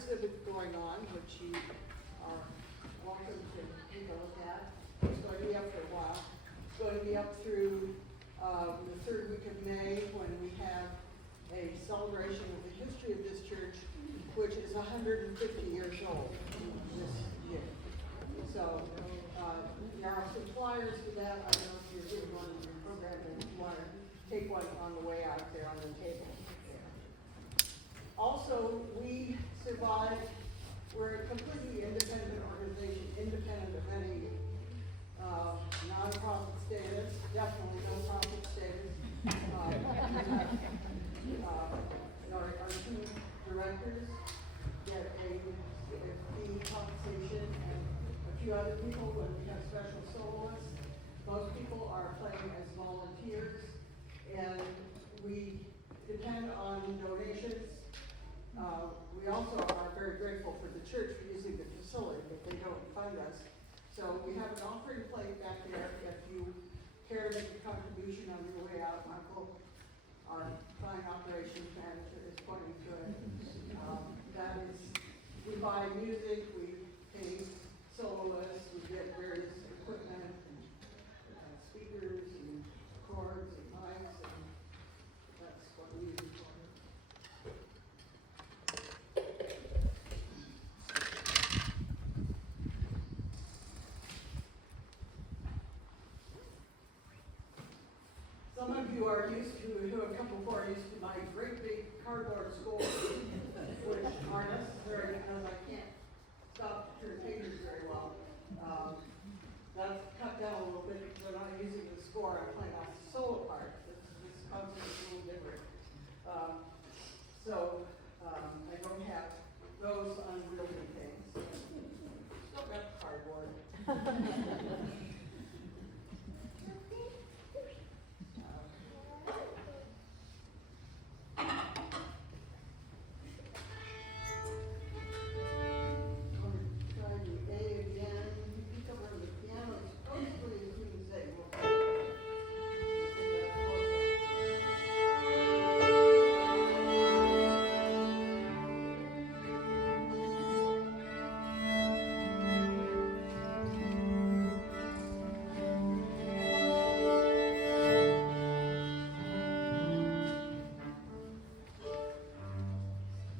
exhibit going on, which you are welcome to take a look at. It's going to be up for a while. It's going to be up through the third week of May, when we have a celebration of the history of this church, which is 150 years old this year. So there are some flyers for that. I don't know if you're getting one in your program, and if you want to take one on the way out there on the table. Also, we survive. We're a completely independent organization, independent of any non-profit status, definitely no profit status. Our two directors get a fee compensation, and a few other people when we have special soloists. Most people are playing as volunteers, and we depend on donations. We also are very grateful for the church for using the facility, but they don't fund us. So we have an offering plate back there. If you care to make a contribution on your way out, Michael, our fine operations manager, is pointing to it. That is, we buy music, we pay soloists, we get various equipment, and speakers, and cords, and mics, and that's what we use for. Some of you are used to, who have come before, are used to my great big cardboard scores, which are necessary because I can't stop to turn pages very well. That's cut down a little bit because I'm not using the score. I'm playing off the solo part. This concert is a little different. I don't have those unwieldy things. Still got cardboard.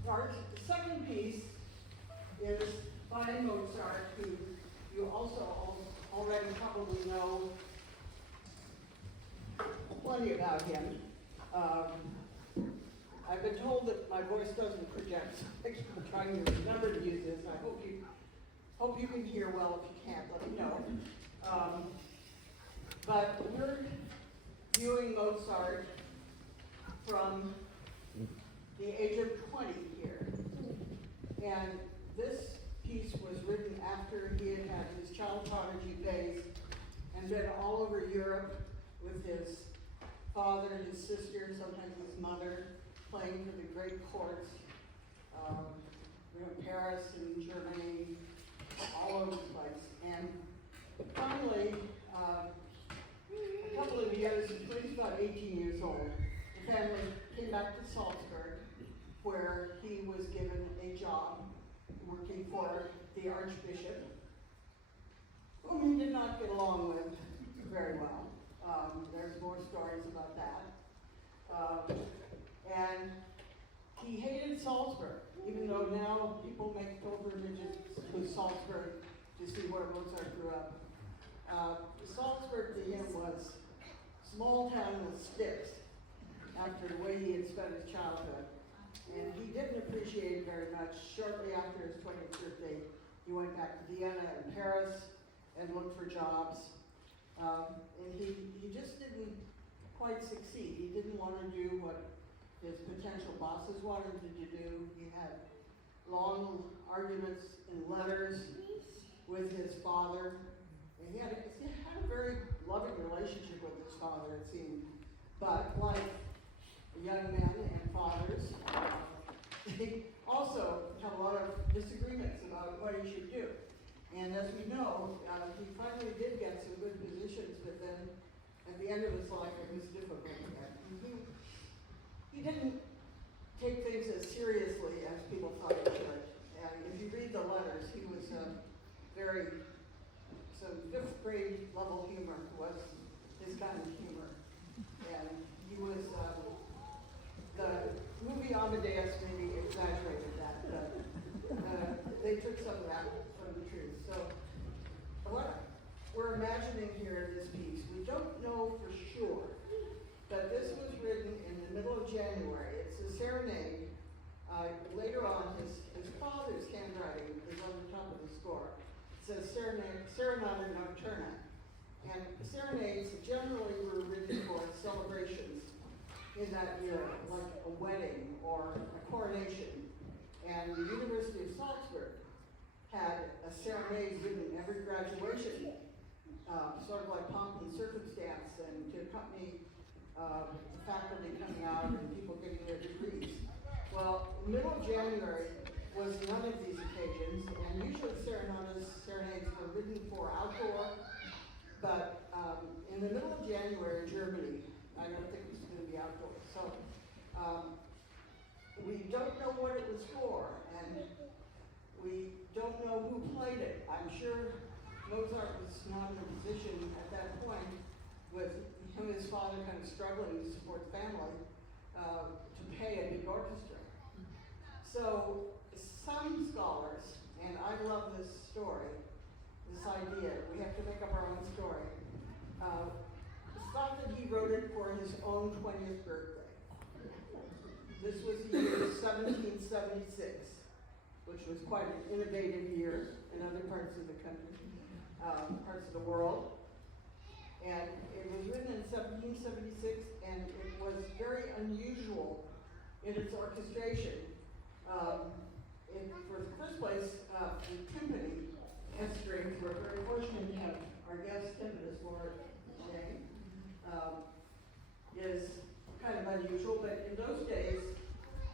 Our second piece is by Mozart, who you also already probably know plenty about him. I've been told that my voice doesn't project, so I'm trying to remember to use this. I hope you can hear well. If you can't, let me know. But we're viewing Mozart from the age of 20 here. And this piece was written after he had had his child prodigy phase and been all over Europe with his father, his sister, sometimes his mother, playing for the great courts, Paris and Germany, all over the place. And finally, a couple of years, when he was about 18 years old, the family came back to Salzburg, where he was given a job working for the Archbishop, whom he did not get along with very well. There's more stories about that. And he hated Salzburg, even though now people make pilgrimages to Salzburg to see where Mozart grew up. Salzburg to him was small town with sticks after the way he had spent his childhood. And he didn't appreciate it very much. Shortly after his 20th birthday, he went back to Vienna and Paris and looked for jobs. And he just didn't quite succeed. He didn't want to do what his potential bosses wanted him to do. He had long arguments and letters with his father. And he had a very loving relationship with his father, it seemed. But like young men and fathers, they also have a lot of disagreements about what he should do. And as we know, he finally did get some good positions, but then at the end of his life it was difficult again. He didn't take things as seriously as people thought he should. read the letters. He was so fifth grade level humor was his kind of humor. And he was, the movie Amadeus maybe exaggerated that, but they took some of that from the truth. So what we're imagining here in this piece, we don't know for sure, but this was written in the middle of January. It's a serenade. Later on, his father's handwriting is on the top of the score. It says Serenata Nocturna. And serenades generally were written for celebrations in that era, like a wedding or a coronation. And the University of Salzburg had a serenade given every graduation, sort of like pomp and circumstance, and to accompany the faculty coming out and people getting their degrees. Well, middle of January was none of these occasions, and usually serenades were written for outdoor, but in the middle of January in Germany, I don't think it was going to be outdoor. So we don't know what it was for, and we don't know who played it. I'm sure Mozart was not in a position at that point, with him and his father kind of struggling to support the family, to pay a big orchestra. So some scholars, and I love this story, this idea, we have to make up our own story, thought that he wrote it for his own 20th birthday. This was the year 1776, which was quite an innovative year in other parts of the country, parts of the world. And it was written in 1776, and it was very unusual in its orchestration. For the first place, the timpani and strings, we're very fortunate to have our guest timpanist, Laura Jane, is kind of unusual, but in those days,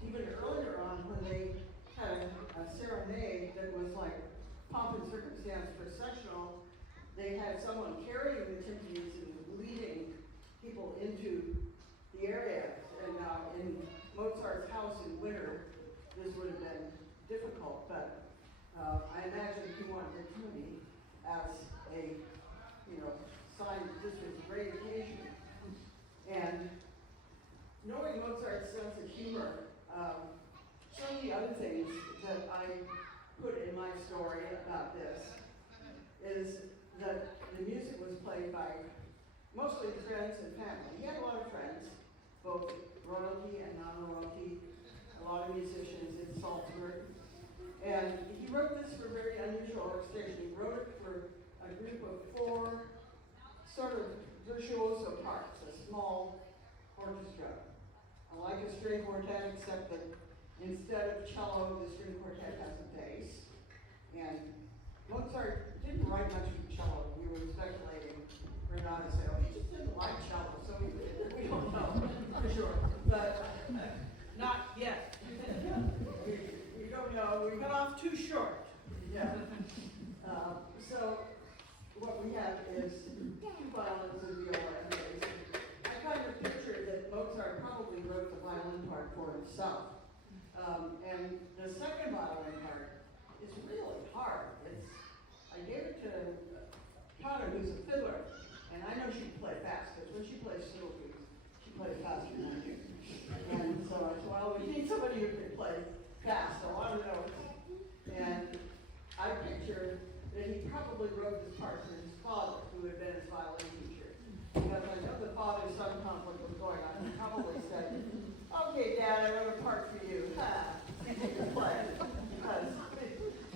even earlier on, when they had a serenade that was like pomp and circumstance processional, they had someone carrying the timpanis and leading people into the area. And in Mozart's house in winter, this would have been difficult, but I imagine he wanted the timpani as a, sign that this was a great occasion. And knowing Mozart's sense of humor, some of the other things that I put in my story about this is that the music was played by mostly friends and family. He had a lot of friends, both royalty and non-royalty, a lot of musicians in Salzburg. And he wrote this for very unusual orchestration. He wrote it for a group of 4 sort of virtuoso parts, a small orchestra. Like a string quartet, except that instead of cello, the string quartet has a bass. And Mozart didn't write much for cello. We were speculating, Renata said, oh, he just didn't like cello, so we don't know for sure. But not yet. We don't know. We got off too short. Yeah. So what we have is 2 violins and viola and bass. I kind of pictured that Mozart probably wrote the violin part for himself. And the second violin part is really hard. I gave it to Tana, who's a fiddler, and I know she can play fast, because when she plays fiddle piece, she plays faster than I do. And so I said, well, we need somebody who can play fast, a lot of notes. And I pictured that he probably wrote this part for his father, who had been his violin teacher. Because I know the father-son conflict was going on. He probably said, okay, Dad, I wrote a part for you. Ha! You can play. Because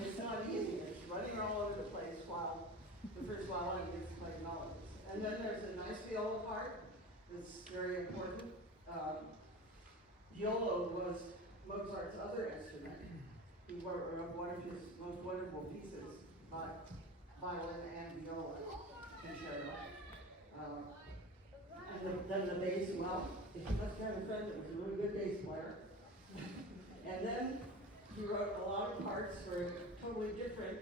it's not easy. It's running all over the place while the first violin gets playing melodies. And then there's a nice viola part that's very important. Viola was Mozart's other instrument. He wrote one of his most wonderful pieces, violin and viola concerto. And then the bass, well, he must have a friend that was a really good bass player. And then he wrote a lot of parts for totally different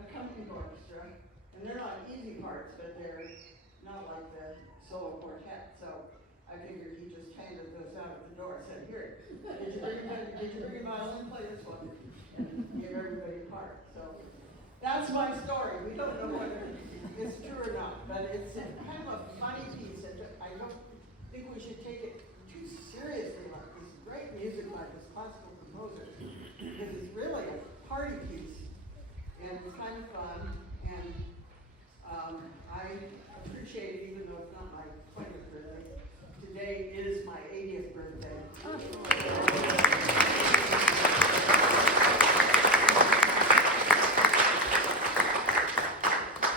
accompanying orchestra. And they're not easy parts, but they're not like the solo quartet. So I figured he just handed those out at the door and said, here, did you bring your violin? Play this one. And gave everybody that's my story. We don't know whether it's true or not, but it's kind of a funny piece. I don't think we should take it too seriously like this great music by this classical composer, because it's really a party piece, and it's kind of fun, and I appreciate it even though it's not my 20th birthday. Today is my 80th birthday.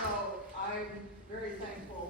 So I'm very thankful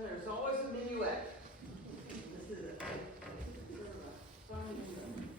then there's always a minuet. This is a sort of a fun minuet.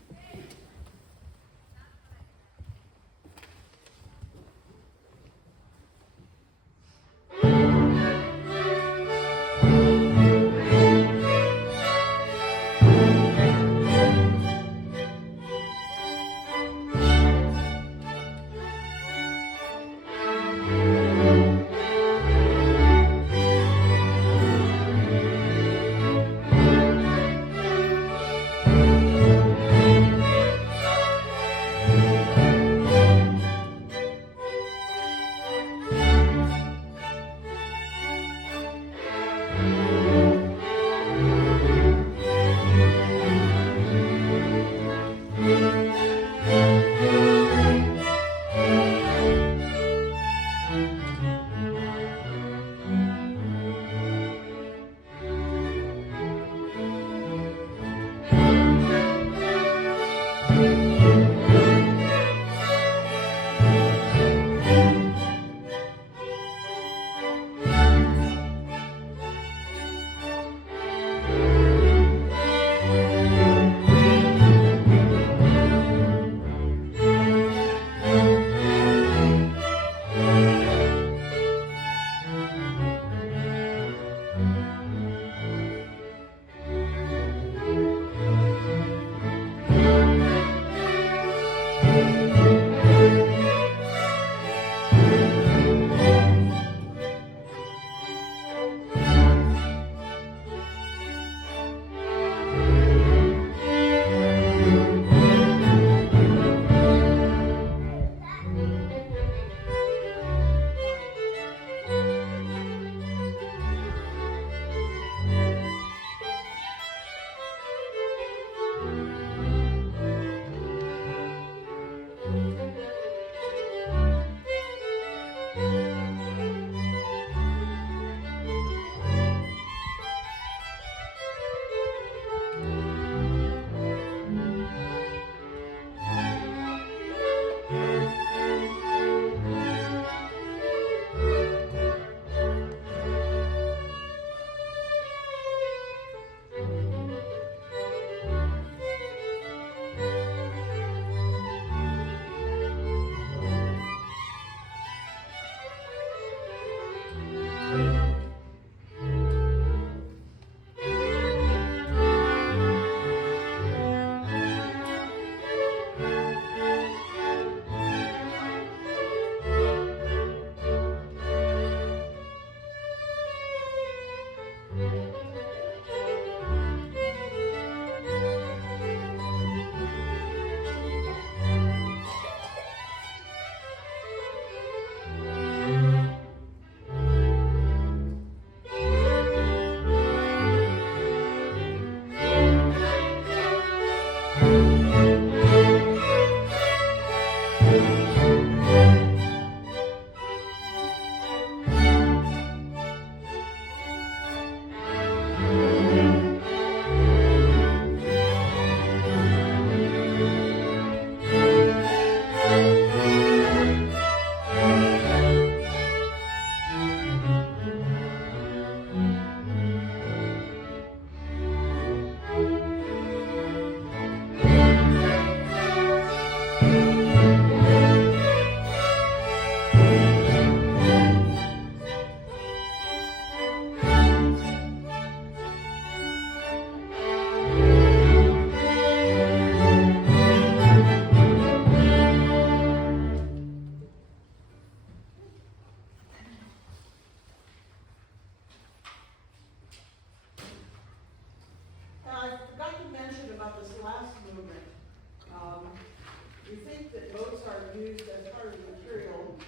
We think that Mozart used as part of the material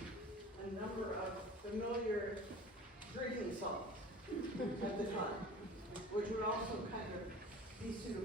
a number of familiar drinking songs at the time, which would also kind of be suitable